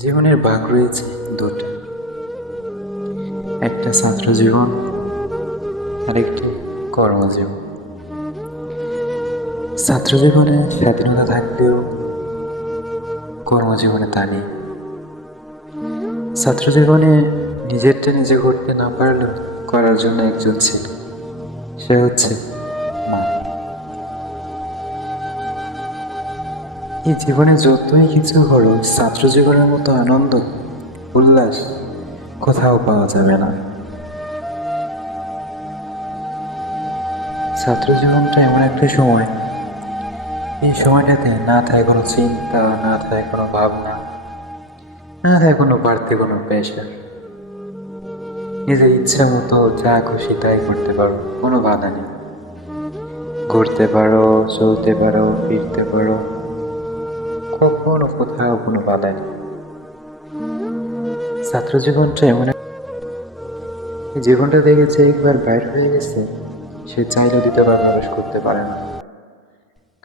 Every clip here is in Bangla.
জীবনের ভাগ রয়েছে দুটো, একটা ছাত্র জীবন আর একটি কর্মজীবন। ছাত্র জীবনে স্বাধীনতা থাকলেও কর্মজীবনে তা নেই। ছাত্র জীবনে নিজেরটা নিজে করতে না পারলেও করার জন্য একজন ছিল, সে হচ্ছে মা। এই জীবনে যতই কিছু হলো, ছাত্র জীবনের মতো আনন্দ উল্লাস কোথাও পাওয়া যাবে না। ছাত্র জীবনটা এমন একটা সময়, এই সময়টাতে না থাকে কোনো চিন্তা, না থাকে কোনো ভাবনা, না থাকে কোনো বাড়তি কোনো প্রেশার। নিজের ইচ্ছা মতো যা খুশি তাই করতে পারো, কোনো বাধা নেই। ঘুরতে পারো, চলতে পারো, ফিরতে পারো, কখনো কোথাও কোনো বাধা নেই। ছাত্র জীবনটা এমন এই জীবনটা থেকে যে একবার বাইর হয়ে গেছে, সে চাইলেও দ্বিতীয়বার প্রবেশ করতে পারে না,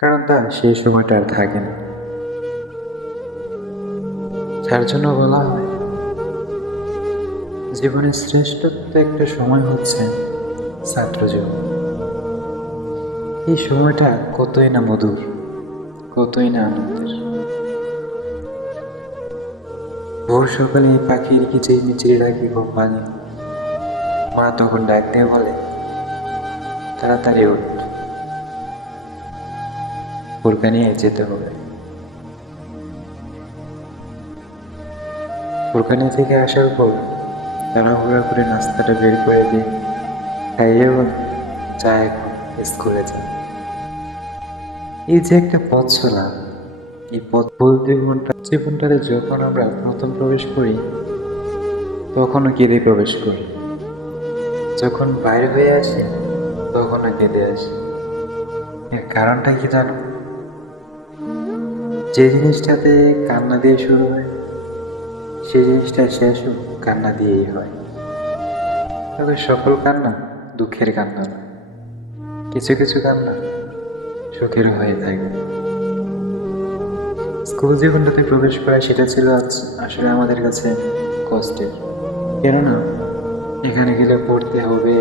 কারণ তার সেই সময়টা আর থাকে না। যার জন্য বলা হয় জীবনের শ্রেষ্ঠত্ব একটা সময় হচ্ছে ছাত্র জীবন। এই সময়টা কতই না মধুর, কতই না আনন্দের। ভোর সকালে এই পাখির কিচির মিচির ডাকি ঘুম ভাঙে, মা তখন ডাক দিয়ে বলে, তাড়াতাড়ি উঠ, বোরকা নিয়ে যেতে হবে। বোরকা নিয়ে থেকে আসার পর তাড়াহুড়া করে নাস্তাটা বের করে দিয়ে খাইয়ে বলে, যা এখন স্কুলে যা। এই যে একটা পথ চলা, এই পথ বলতে জীবনটাতে যখন আমরা প্রথম প্রবেশ করি, তখনও কেঁদে প্রবেশ করি, যখন বাইরে হয়ে আসি তখনও কেঁদে আসি। এর কারণটা কি জানো? যে জিনিসটাতে কান্না দিয়ে শুরু হয়, সেই জিনিসটা শেষও কান্না দিয়েই হয়। তবে সকল কান্না দুঃখের কান্না না, কিছু কিছু কান্না সুখের হয়ে থাকে। স্কুল জীবনটাতে প্রবেশ করা, সেটা ছিল আসলে আমাদের কাছে কষ্টের। কেননা এখানে গেলে পড়তে হবে,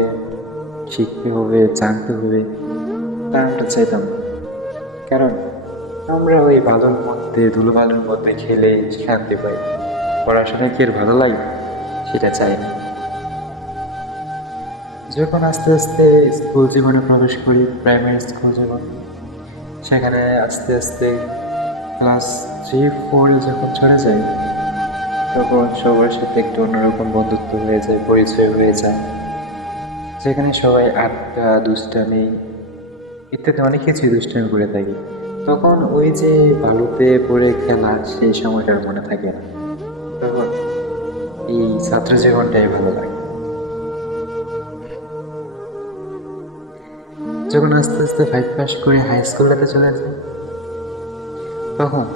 শিখতে হবে, জানতে হবে, তা আমরা চাইতাম না। কারণ আমরা ওই বালুর মধ্যে, ধুলোবালুর মধ্যে খেলে শান্তি পাই, পড়াশোনায় কি আর ভালো লাগে সেটা চাই না। যখন আস্তে আস্তে স্কুল জীবনে প্রবেশ করি, প্রাইমারি স্কুল জীবন, সেখানে আস্তে আস্তে ক্লাস 3-4 যখন চলে যায়, তখন সবার সাথে একটু অন্যরকম বন্ধুত্ব হয়ে যায়, পরিচয় হয়ে যায়, যেখানে সবাই আড্ডা, দুষ্টামি ইত্যাদি অনেক কিছুই দুষ্টামি করে থাকি। তখন ওই যে বালুতে পড়ে খেলা, সেই সময়টা আর মনে থাকে না। তখন এই ছাত্র জীবনটাই ভালো লাগে। যখন আস্তে আস্তে 5 পাস করে হাই স্কুলেতে চলে যায়, তখন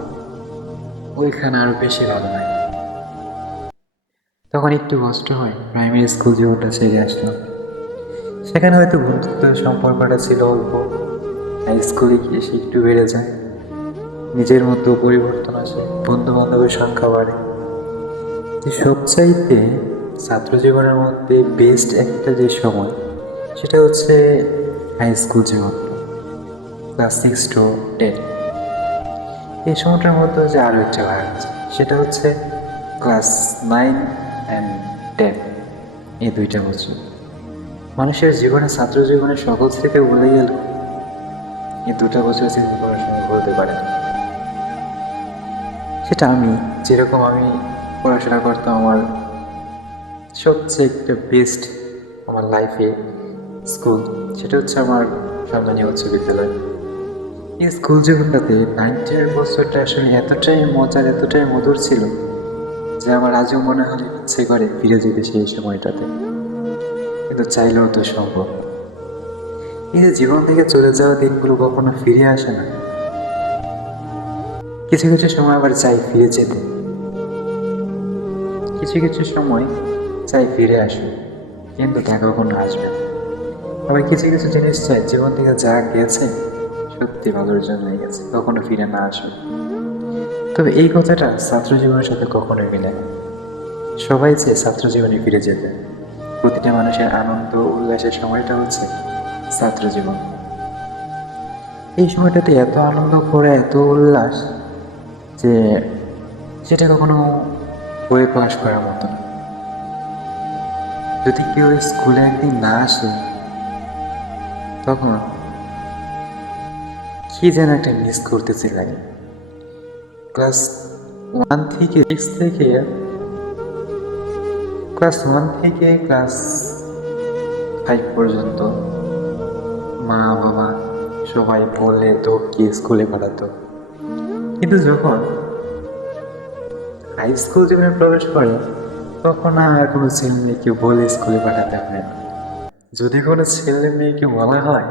ওইখানে আরো বেশি ভালো লাগে। তখন একটু কষ্ট হয়, প্রাইমারি স্কুল জীবনটা ছেড়ে আসলাম। সেখানে হয়তো বন্ধুত্বের সম্পর্কটা ছিল অল্প, হাই স্কুলে গিয়ে সে একটু বেড়ে যায়, নিজের মধ্যেও পরিবর্তন আসে, বন্ধু বান্ধবের সংখ্যা বাড়ে। যে সবচাইতে ছাত্র জীবনের মধ্যে বেস্ট একটা যে সময়, সেটা হচ্ছে হাই স্কুল জীবন, ক্লাস 6 to 10। এই সময়টার মধ্যে যে আরও একটা ভাগ আছে, সেটা হচ্ছে ক্লাস 9 and 10, এই 2টা বছর। মানুষের জীবনে, ছাত্র জীবনে সকল স্মৃতি ভুলে গেল, এই 2টা বছর স্মৃতি করার সময় বলতে পারে না। সেটা আমি, যেরকম আমি পড়াশোনা করতাম, আমার সবচেয়ে একটা বেস্ট আমার লাইফে স্কুল, সেটা হচ্ছে আমার সম্মানীয় উচ্চ বিদ্যালয়। এই স্কুল জীবনটাতে 9-10 বছরটা আসলে এতটাই মজার, এতটাই মধুর ছিল যে আমার আজও মনে হলে ইচ্ছে করে ফিরে যেতে সেই সময়টাতে, কিন্তু চাইলেও তো সম্ভব না। এই যে জীবন থেকে চলে যাওয়া দিনগুলো কখনো ফিরে আসে না। কিছু কিছু সময় আবার চাই ফিরে যেতে, কিছু কিছু সময় চাই ফিরে আসুন, কিন্তু তা কখনো আসবে না। আবার কিছু কিছু জিনিস চাই জীবন থেকে যা গেছে সত্যি ভালোর জন্যই গেছে, কখনো ফিরে না আসবে। তবে এই কথাটা ছাত্র জীবনের সাথে কখনোই মিলে না। সবাই চায় ছাত্র জীবনে ফিরে যেতে। প্রতিটা মানুষের আনন্দ উল্লাসের সময়টা হচ্ছে ছাত্র জীবন। এই সময়টাতে এত আনন্দ করে, এত উল্লাস, যে সেটা কখনো বই প্রকাশ করার মতো না। যদি কেউ স্কুলে একদিন না আসে, তখন কি যেন একটা মিস করতেছি লাগে। ক্লাস 1 থেকে 6 থেকে ক্লাস 5 পর্যন্ত মা বাবা সবাই বললে তো কি স্কুলে পাঠাতো, কিন্তু যখন হাই স্কুল জীবনে প্রবেশ করে তখন আর কোনো ছেলে মেয়েকে বলে স্কুলে পাঠাতে হয় না। যদি কোনো ছেলে মেয়েকে বলা হয়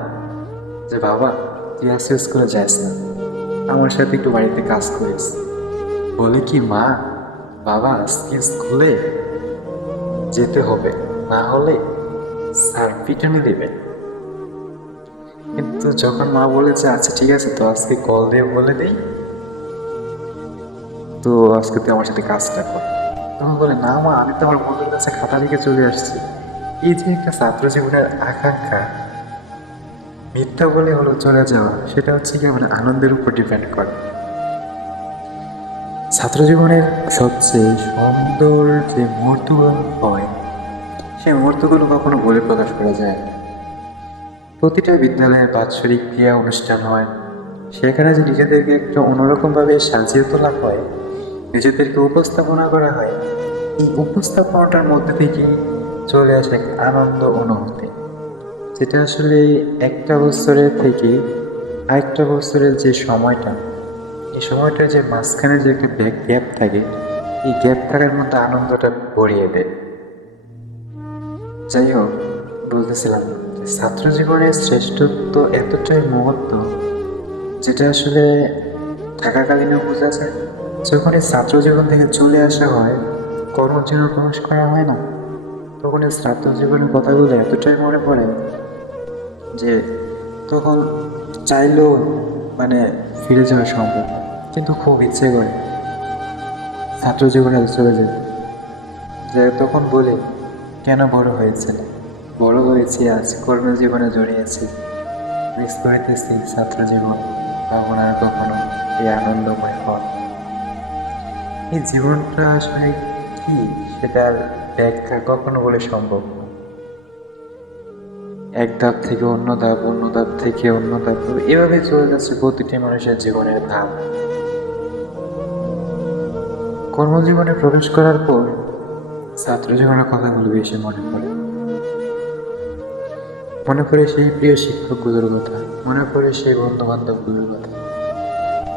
যে বাবা তুই আজকে স্কুলে যাস না, আমার সাথে একটু বাড়িতে কাজ করিস, বলে কি মা বাবা আজকে স্কুলে যেতে হবে, না হলে স্যার পিটুনি দেবে। কিন্তু যখন মা বলেছে আচ্ছা ঠিক আছে তো আজকে কল দিয়ে বলে দিই, তো আজকে তুই আমার সাথে কাজটা কর, তখন বলে না মা আমি তো আমার বন্ধুর কাছে খাতা লিখে চলে আসছি। এই যে একটা ছাত্র জীবনের আকাঙ্ক্ষা, মিথ্যা বলে হলো চলে যাওয়া, সেটা হচ্ছে কি মানে আনন্দের উপর ডিপেন্ড করে। ছাত্র জীবনের সবচেয়ে সুন্দর যে মুহূর্তগুলো হয়, সেই মুহূর্তগুলো কখনো বলে প্রকাশ করা যায় না। প্রতিটা বিদ্যালয়ে বাৎসরিক ক্রিয়া অনুষ্ঠান হয়, সেখানে যে নিজেদেরকে একটু অন্যরকমভাবে সাজিয়ে তোলা হয়, নিজেদেরকে উপস্থাপনা করা হয়, এই উপস্থাপনাটার মধ্যে থেকে চলে আসে এক আনন্দ অনুভূতি, যেটা আসলে একটা বছরের থেকে আরেকটা বছরের যে সময়টা, এই সময়টার যে মাঝখানে যে একটা গ্যাপ থাকে, এই গ্যাপ থাকার মধ্যে আনন্দটা ভরিয়ে দেয়। যাই হোক, বলতেছিলাম যে ছাত্র জীবনের শ্রেষ্ঠত্ব এতটাই মুহূর্ত, যেটা আসলে থাকাকালীনও বোঝা যায়। যখন এই ছাত্র জীবন থেকে চলে আসা হয়, কর্মজীবনে প্রবেশ করা হয় না, তখন এই ছাত্র জীবনের কথাগুলো এতটাই মনে পড়ে যে তখন চাইলেও মানে ফিরে যাওয়া সম্ভব না। কিন্তু খুব ইচ্ছে করে ছাত্র জীবনে চলে যেতে, যে তখন বলে কেন বড় হয়েছে না, বড় হয়েছি আজ কর্মজীবনে জড়িয়েছি, মিস করিতেছি ছাত্র জীবন, পাবো না আর কখনো এই আনন্দময় ফল। এই জীবনটা আসলে কি, সেটার ব্যাখ্যা কখনো বলে সম্ভব না। এক ধাপ থেকে অন্য ধাপ, অন্য ধাপ থেকে অন্য ধাপ, এভাবে চলে যাচ্ছে প্রতিটি মানুষের জীবনের ধাপ। কর্মজীবনে প্রবেশ করার পর ছাত্র জীবনের কথাগুলো বেশি মনে পড়ে। মনে পড়ে সেই প্রিয় শিক্ষকগুলোর কথা, মনে পড়ে সেই বন্ধু বান্ধবগুলোর কথা।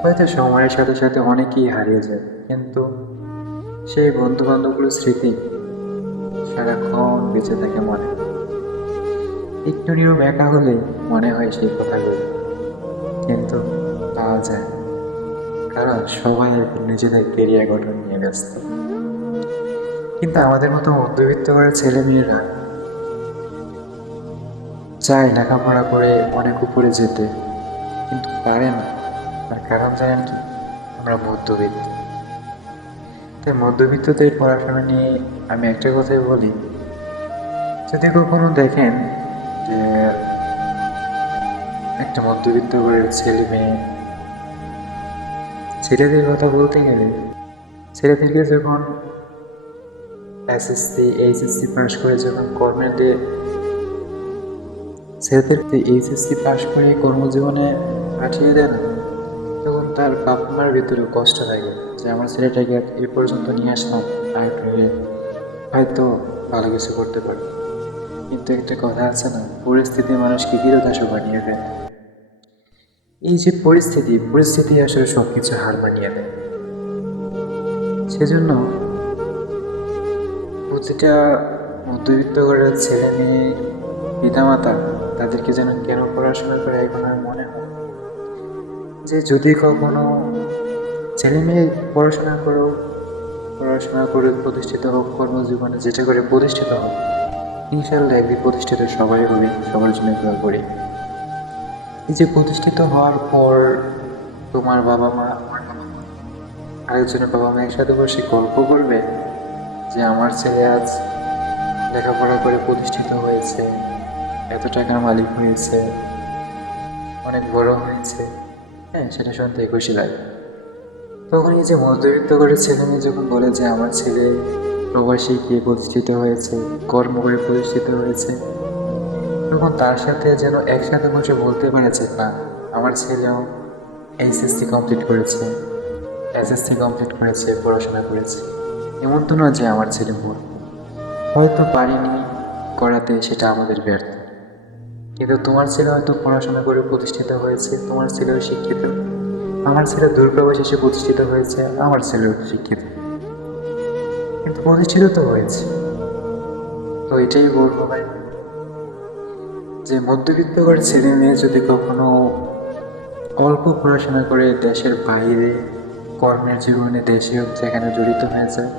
হয়তো সময়ের সাথে সাথে অনেকেই হারিয়ে যায়, কিন্তু সেই বন্ধু বান্ধবগুলোর স্মৃতি সারাক্ষণ বেঁচে থাকে মনে। একটু নিয়ম একা হলে মনে হয় সেই কথাগুলো, কিন্তু পাওয়া যায় না। কারণ সবাই এখন নিজেদের কেরিয়ার গঠন নিয়ে ব্যস্ত। কিন্তু আমাদের মতো মধ্যবিত্ত করে ছেলে মেয়েরা চায় লেখাপড়া করে অনেক উপরে যেতে, কিন্তু পারে না। তার কারণ জানেন কি? আমরা মধ্যবিত্ত। তাই মধ্যবিত্তদের পড়াশোনা নিয়ে আমি একটা কথাই বলি, যদি কখনো দেখেন যে একটা মধ্যবিত্ত ঘরের ছেলে মেয়ে, ছেলেদের কথা বলতে গেলে ছেলেদেরকে যখন এসএসসি এইচএসসি পাশ করে যখন কর্মেতে, ছেলেদেরকে এইচএসসি পাশ করে কর্মজীবনে পাঠিয়ে দেয় না, তখন তার বাবা মার ভিতরেও কষ্ট থাকে যে আমার ছেলেটাকে এ পর্যন্ত নিয়ে আসলাম, আর একটু হলে হয়তো ভালো কিছু করতে পারে। কিন্তু একটা কথা আছে না, পরিস্থিতি মানুষকে বিরোধাস বানিয়ে দেয়। এই যে পরিস্থিতি আসলে সবকিছু হার মানিয়ে দেয়। সেজন্য প্রতিটা মধ্যবিত্ত ঘরের ছেলে মেয়ে পিতামাতা তাদেরকে যেন কেন পড়াশোনা করে এখন আর মনে হয় যে যদি কখনো ছেলে মেয়ে পড়াশোনা করে প্রতিষ্ঠিত হোক, কর্মজীবনে যেটা করে প্রতিষ্ঠিত হোক, ইনশাল্লাহ একদিন প্রতিষ্ঠিত সবাই হবে, সবার জন্য দোয়া করি। এই যে প্রতিষ্ঠিত হওয়ার পর তোমার বাবা মা, আমার বাবা মা আরেকজনের বাবা মা একসাথে বসে গল্প করবে যে আমার ছেলে আজ লেখাপড়া করে প্রতিষ্ঠিত হয়েছে, এত টাকার মালিক হয়েছে, অনেক বড় হয়েছে। হ্যাঁ, সেটা শুনতে খুশি লাগে। তখন এই যে মধ্যবিত্ত করে ছেলে মেয়ে যখন বলে যে আমার ছেলে প্রবাসী গিয়ে প্রতিষ্ঠিত হয়েছে, কর্ম করে প্রতিষ্ঠিত হয়েছে, তখন তার সাথে যেন একসাথে বসে বলতে পারেছে না, আমার ছেলেও এইচএসসি কমপ্লিট করেছে, এসএসসি কমপ্লিট করেছে, পড়াশোনা করেছে। এমন তো নয় যে আমার ছেলে মূর্খ, হয়তো পারিনি করাতে, সেটা আমাদের ব্যর্থ। কিন্তু তোমার ছেলে হয়তো পড়াশোনা করে প্রতিষ্ঠিত হয়েছে, তোমার ছেলেও শিক্ষিত। আমার ছেলে দূরপ্রবাসে এসে প্রতিষ্ঠিত হয়েছে, আমার ছেলেও শিক্ষিত, কিন্তু প্রতিষ্ঠিত তো হয়েছে। তো এটাই বলবো ভাই, যে মধ্যবিত্ত করে ছেলে মেয়ে যদি কখনো অল্প পড়াশোনা করে দেশের বাইরে কর্মের জীবনে দেশে হোক যেখানে জড়িত হয়ে যায়,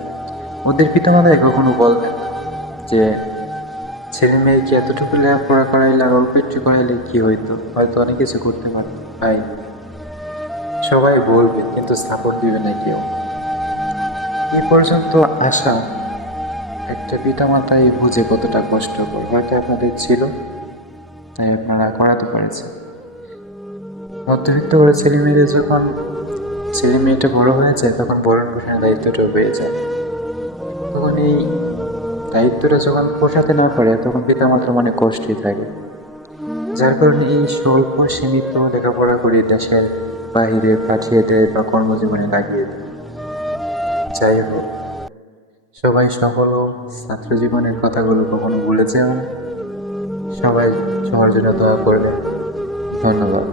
ওদের পিতামাতায় কখনো বলবেন না যে ছেলে মেয়েকে এতটুকু লেখাপড়া করাইলে আর অল্প একটু করাইলে কি হইতো, হয়তো অনেক কিছু করতে পারত। ভাই, সবাই বলবে কিন্তু সাপোর্ট দিবে না কেউ। এই পর্যন্ত আসা একটা পিতামাতাই বুঝে কতটা কষ্টকর। হয়তো আপনাদের ছিল, তাই আপনারা করাতে পারেছেন। মধ্যবিত্ত করে ছেলে মেয়েদের যখন ছেলে মেয়েটা বড় হয়ে যায়, তখন ভরণ পোষণের দায়িত্বটাও বেড়ে যায়। তখন এই দায়িত্বটা যখন পোষাতে না পারে, তখন পিতামাতার মনে কষ্টই থাকে। যার কারণে এই স্বল্প সীমিত লেখাপড়া করে দেশের বাইরে পাঠিয়ে দেয় বা কর্মজীবনে লাগিয়ে দেয়। যাই হোক, সবাই সকল ছাত্র জীবনের কথাগুলো কখনো ভুলে যেও না। সবাই সবার জন্য দোয়া করবে। ধন্যবাদ।